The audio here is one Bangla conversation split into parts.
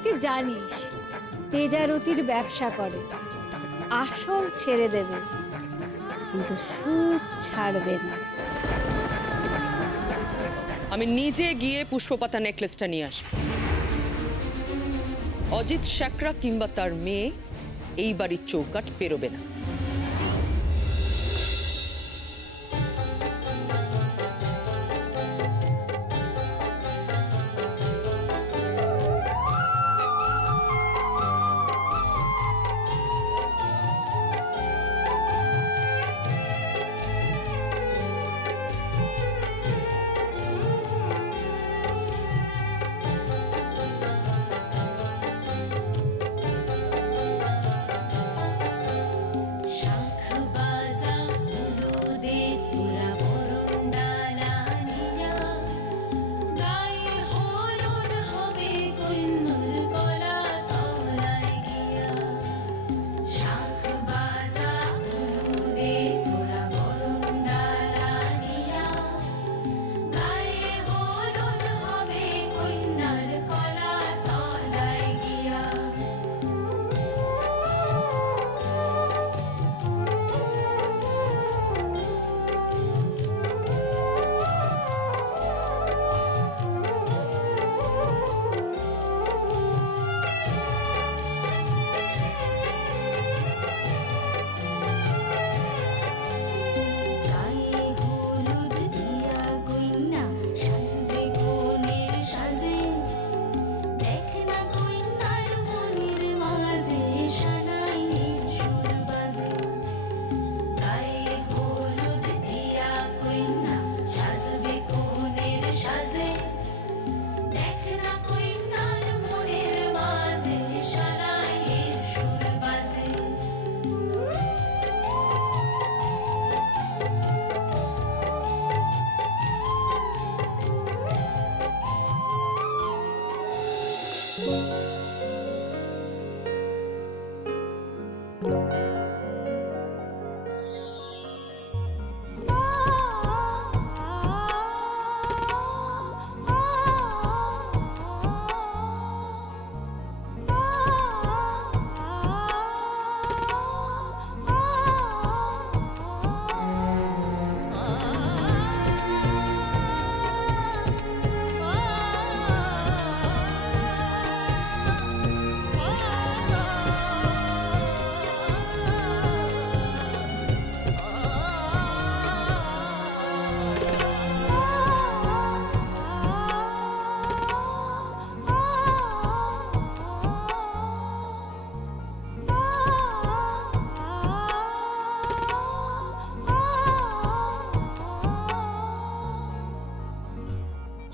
ওকে জানিস, তেজারতির ব্যবসা করে, আসল ছেড়ে দেবে কিন্তু সুদ ছাড়বে না। আমি নিজে গিয়ে পুষ্পপাতা নেকলেসটা নিয়ে আসব। অজিত শাকরা কিংবা তার মেয়ে এই বাড়ির চৌকাট পেরোবে না।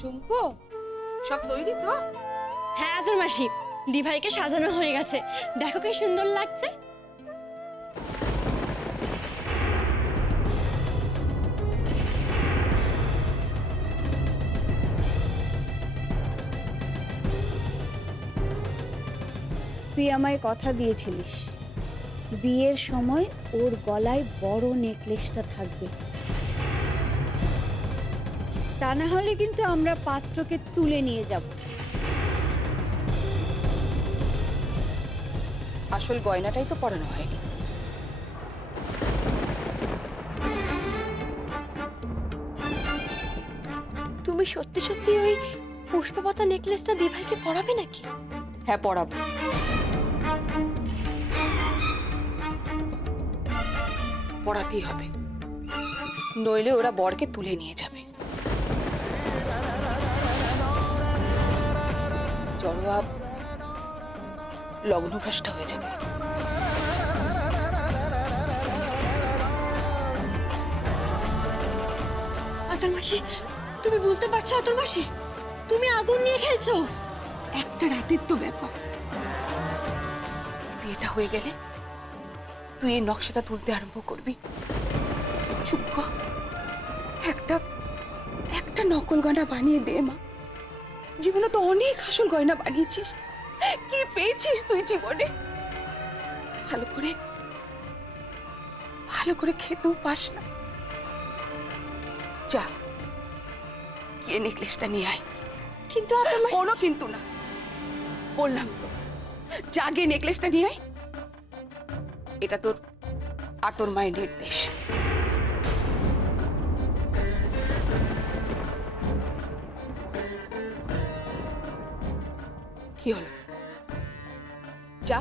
চুমকো, সব তৈরি তো? হ্যাঁ আদর মাসি, দিভাইকে সাজানো হয়ে গেছে, দেখো কি সুন্দর লাগছে। তুই আমায় কথা দিয়েছিলিস বিয়ের সময় ওর গলায় বড় নেকলেসটা থাকবে, তা না হলে কিন্তু আমরা পাত্রকে তুলে নিয়ে যাব। আসল গয়নাটাই তো পরানো হয়নি। তুমি সত্যি সত্যি ওই পুষ্পপাতা নেকলেসটা দিভাইকে পরাবে নাকি? হ্যাঁ, পরাবো। পরাতেই হবে, নইলে ওরা বরকে তুলে নিয়ে যাবে। জড়োয়া লগ্নভ্রষ্ট হয়ে যাবে। আদর মাসি, তুমি বুঝতে পারছো আদর মাসি? তুমি আগুন নিয়ে খেলছো। একটা রাতের তো ব্যাপার, বিয়েটা হয়ে গেলে তুই এই নকশাটা তুলতে আরম্ভ করবি। চুপ, একটা একটা নকল গয়না বানিয়ে দে মা। জীবনে তো অনেক আসল গয়না বানিয়েছিস, কি পেয়েছিস তুই জীবনে? ভালো করে খেতেও পাস না। যা, গিয়ে নেকলেসটা নিয়ে আয়। কিন্তু আদর মাসি, কোনো কিন্তু না, বললাম তো, জাগে নেকলেসটা নিয়ে আয়। এটা তোর আতর মায়ের নির্দেশ। কি হলো? যা।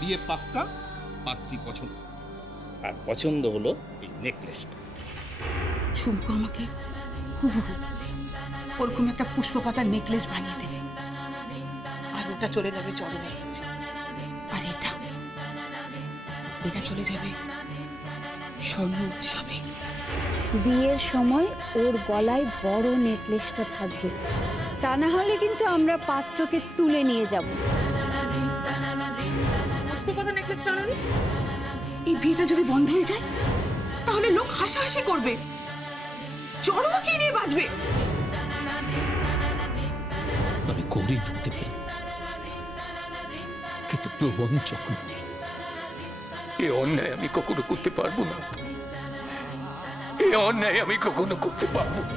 বিয়ে পাক্কা, পাত্রী পছন্দ, আর পছন্দ হলো এই নেকলেসটা। ঝুমকো আমাকে হুবহু ওরকম একটা পুষ্পপাতার নেকলেস বানিয়ে দেবে, আর ওটা চলে যাবে চরণের কাছে, আর এটা চলে যাবে স্বর্ণ উৎসবে। বিয়ের সময় ওর গলায় বড় নেকলেসটা থাকবে, তা না হলে কিন্তু আমরা পাত্রকে তুলে নিয়ে যাব। পুষ্পপাতা নেকলেসটা আনোনি? এই বিয়েটা যদি বন্ধ হয়ে যায় তাহলে লোক হাসাহাসি করবে, চরমাকে নিয়ে বাঁচবে। আমি গরিব হতে পারি, কিন্তু প্রবঞ্চক নই। এ অন্যায় আমি কখনো করতে পারবো না। এ অন্যায় আমি কখনো করতে পারবো না।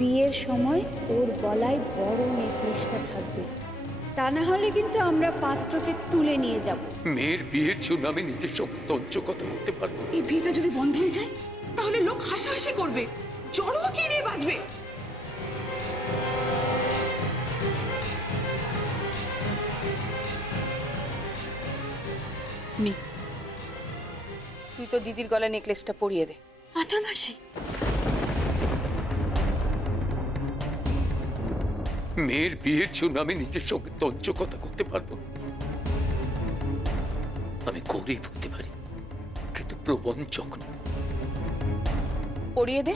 বিয়ের সময় ওর গলায় বড় নেকলেসটা থাকবে, তা না হলে কিন্তু আমরা পাত্রকে তুলে নিয়ে যাব। মেয়ের বিয়ের জন্য আমি নিজের সঙ্গে তঞ্চ কথা বলতে পারবো। এই বিয়েটা যদি বন্ধ হয়ে যায় তাহলে লোক হাসাহাসি করবে, চরমাকে নিয়ে বাঁচবে। নি, তুই তো দিদির গলায় নেকলেসটা পরিয়ে দে। আতর মাসি, মেয়ের বিয়ের জন্য আমি নিজের সঙ্গে তঞ্চ কথা করতে পারবো না। আমি গরিব হতে পারি, কিন্তু প্রবঞ্চক নই। পরিয়ে দে।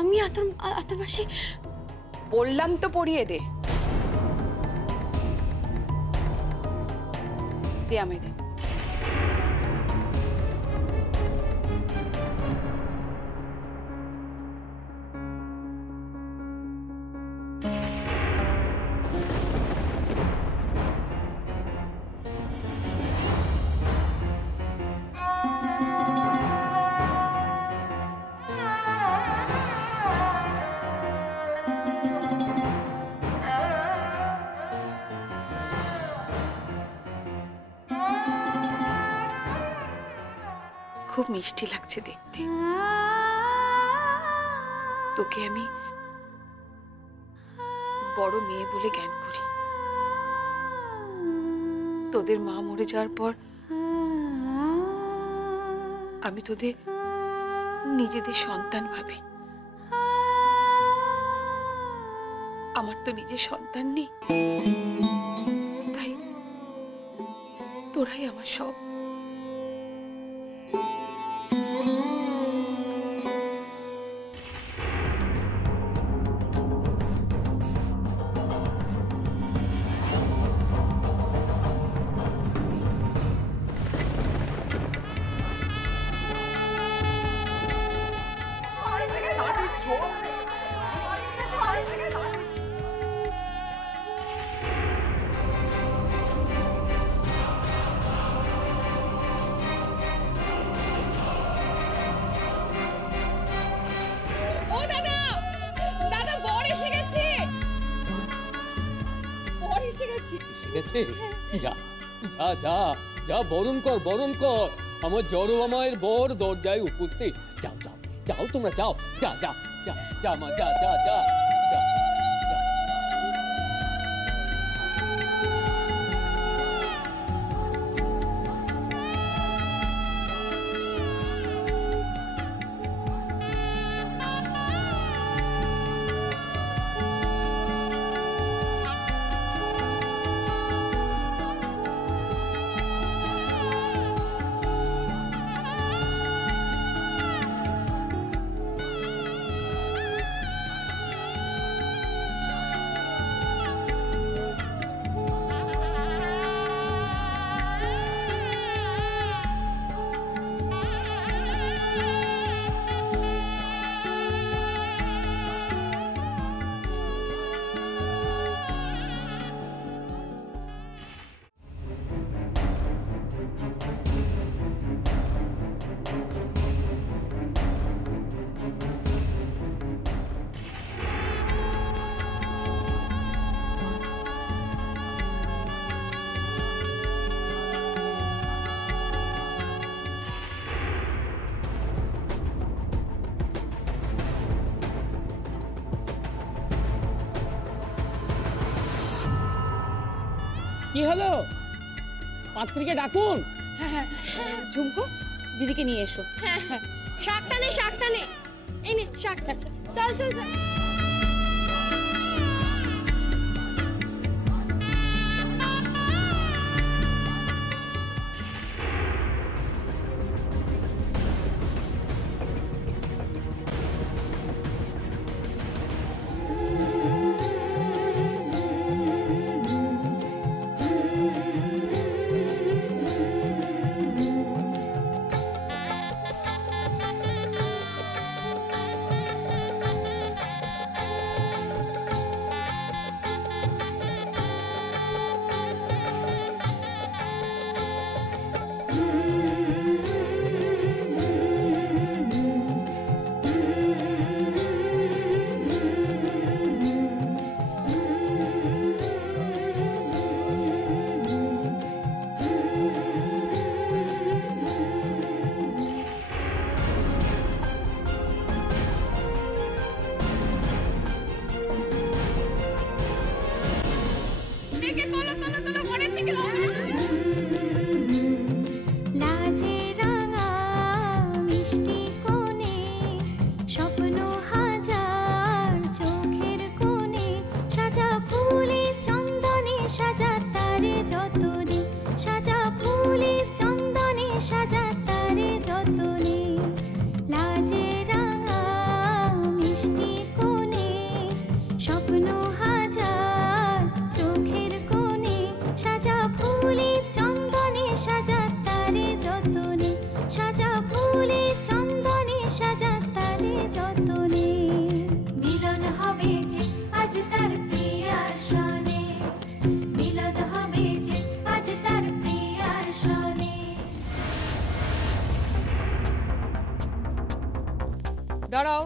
আমি আতর মাসি, বললাম তো পরিয়ে দে। দে আমায় দে। খুব মিষ্টি লাগছে দেখতে। তোকে আমি বড় মেয়ে বলে জ্ঞান করি। তোদের মা মরে যাওয়ার পর আমি তোদের নিজেদের সন্তান ভাবি। আমার তো নিজের সন্তান নেই, তাই তোরাই আমার সব। যা যা যা যা, বরণ কর বরণ কর। আমার জড়োয়া মায়ের বর দরজায় উপস্থিত। যাও যাও যাও, তোমরা যাও, যা যা যা যা মা, যা যা যা যা। কি হলো? পাত্রীকে ডাকুন। ঝুমকো দিদিকে নিয়ে এসো। হ্যাঁ হ্যাঁ, শাকটা নে এই নে শাক চল চল চল। লাজে রাঙা মিষ্টি কোণে স্বপ্ন হাজার চোখের কোণে সাজা ফুলে চন্দনে সাজা তারে যতনে সাজা ফুলে চন্দনে সাজা তারে যতনে লাজে রাঙা মিষ্টি কোণে স্বপ্ন হাজার চোখের কোণে সাজা ফুলে চন্দনে সাজা তারে যতনে সাজা ফুলে চন্দনে সাজা তারে যতনে মিলন হবে যে আজ তার প্রিয়ার সনে মিলন হবে যে আজ তার প্রিয়ার সনে। দাঁড়াও।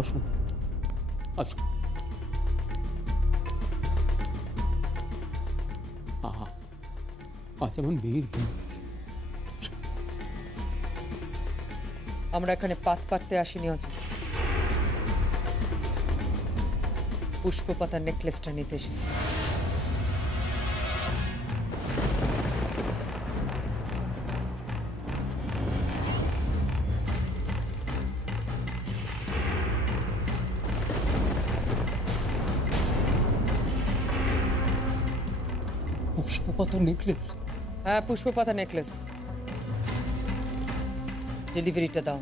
আসুন আসুন। আজ আমার বীর আমরা এখানে পাত পাততে আসিনি অজিত, পুষ্পপাতার নেকলেসটা নিতে এসেছি। পুষ্পপাতার নেকলেস? হ্যাঁ, পুষ্পপাতা নেকলেস। ডেলিভারিটা দাও।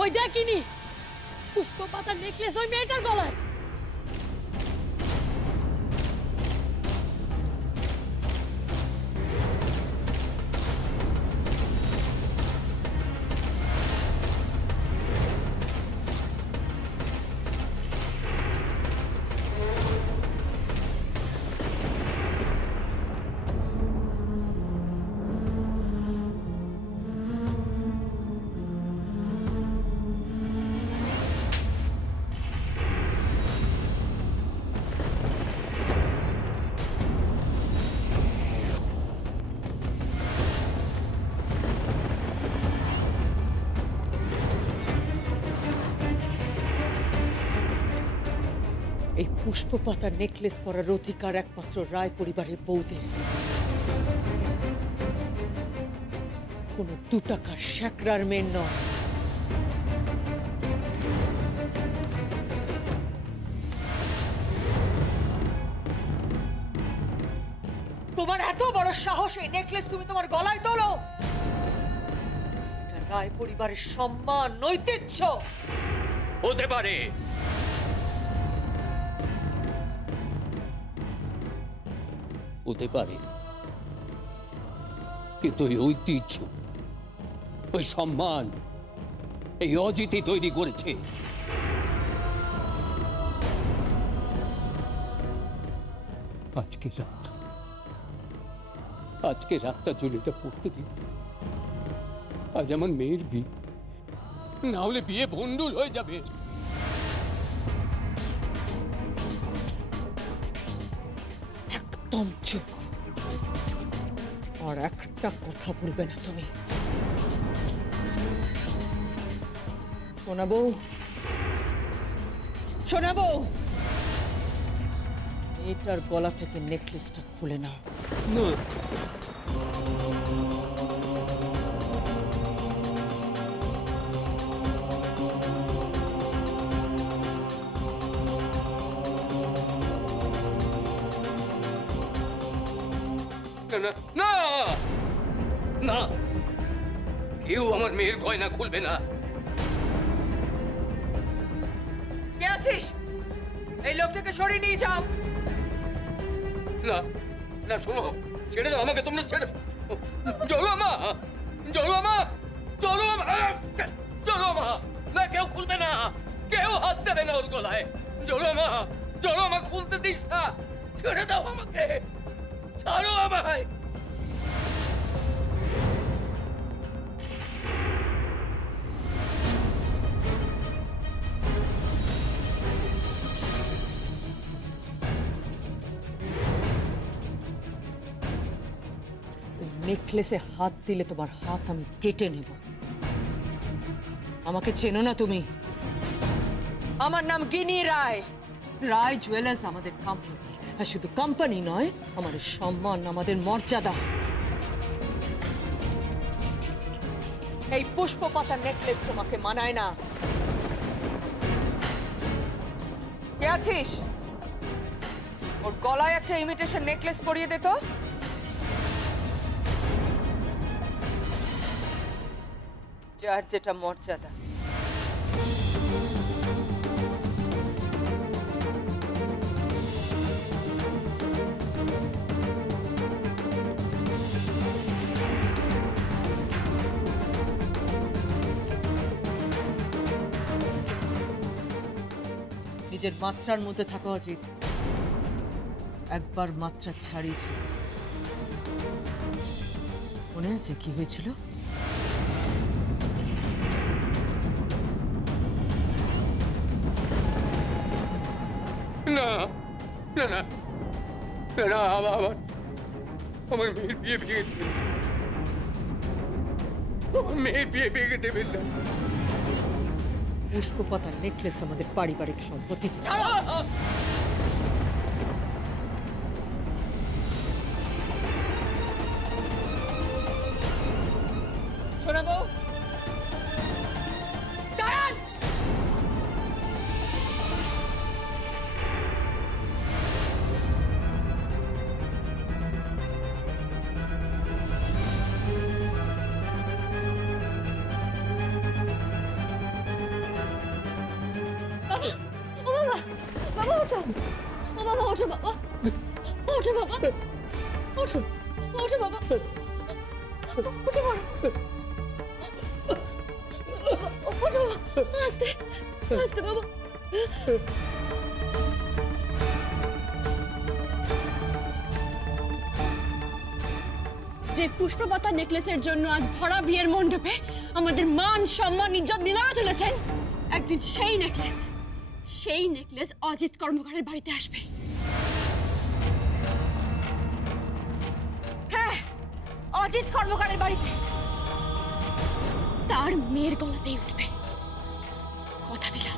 ওই দেখিনি পুষ্প পাতার নেকলেস ওই মেয়েটার গলায়। এই পুষ্প পাতার নেকলেস পরার অধিকার একমাত্র রায় পরিবারের বউদের। কোনো 2 টাকার শ্যাকরার মেয়ের নয়। তোমার এত বড় সাহস, এই নেকলেস তুমি তোমার গলায় তোলো? এটা রায় পরিবারের সম্মান, ঐতিহ্য। হতে পারে, হতে পারে, কিন্তু ওই ঐতিহ্য, ওই সম্মান এই অজিতই তৈরি করেছে। আজকে রাতটা জুলিটা পড়তে দিন। আজ আমার মেয়ের বিয়ে, না হলে বিয়ে ভণ্ডুল হয়ে যাবে। একদম চুপ, আর একটা কথা বলবে না তুমি। শোনাবো, শোনাবো, এটার গলা থেকে নেকলেসটা খুলে নাও। না না না, কেউ আমার মেয়ের গয়না খুলবে না। কে আছিস? এই লোকটাকে সরিয়ে নিয়ে যাও। না না, শোনো, ছেড়ে দাও আমাকে, তোমরা ছেড়ে। চলো মা, চলো মা, চলো মা, চলো মা। না, কেউ খুলবে না, কেউ হাত দেবে না ওর গলায়। চলো মা, চলো মা, খুলতে দিস না, ছেড়ে দাও আমাকে, ছাড়ো আমায়। নেকলেসে হাত দিলে তোমার হাত আমি কেটে নেব। আমাকে চেনো না তুমি? আমার নাম গিনি রায়। রায় জুয়েলার্স আমাদের কোম্পানি, আর শুধু কোম্পানি নয়, আমাদের সম্মান, আমাদের মর্যাদা। এই পুষ্প পাতার নেকলেস তোমাকে মানায় না। কে আছিস? ওর গলায় একটা ইমিটেশন নেকলেস পরিয়ে দে তো। যার যেটা মর্যাদা। নিজের মাত্রার মধ্যে থাকা উচিত। একবার মাত্রা ছাড়িয়েছি, মনে আছে কি হয়েছিল? না না না না, আমার মেয়ের বিয়ে ভেঙে দেবেন, আমার মেয়ের বিয়ে ভেঙে দেবেন না। পুষ্প পাতার নেকলেস আমাদের পারিবারিক সম্পত্তি। শোনাবো, দাঁড়ান। ওঠো বাবা, ওঠো বাবা, ওঠো বাবা, ওঠো, ওঠো বাবা, উঠে পড়ো, ওঠো বাবা, আস্তে আস্তে বাবা। যে পুষ্পপাতা নেকলেসের জন্য আজ ভরা বিয়ের মণ্ডপে আমাদের মান সম্মান ইজ্জত নিলামে তুলেছেন, একদিন সেই নেকলেস অজিত কর্মকারের বাড়িতে আসবে। হ্যাঁ, অজিত কর্মকারের বাড়িতে তার মেয়ের গলাতেই উঠবে, কথা দিলাম।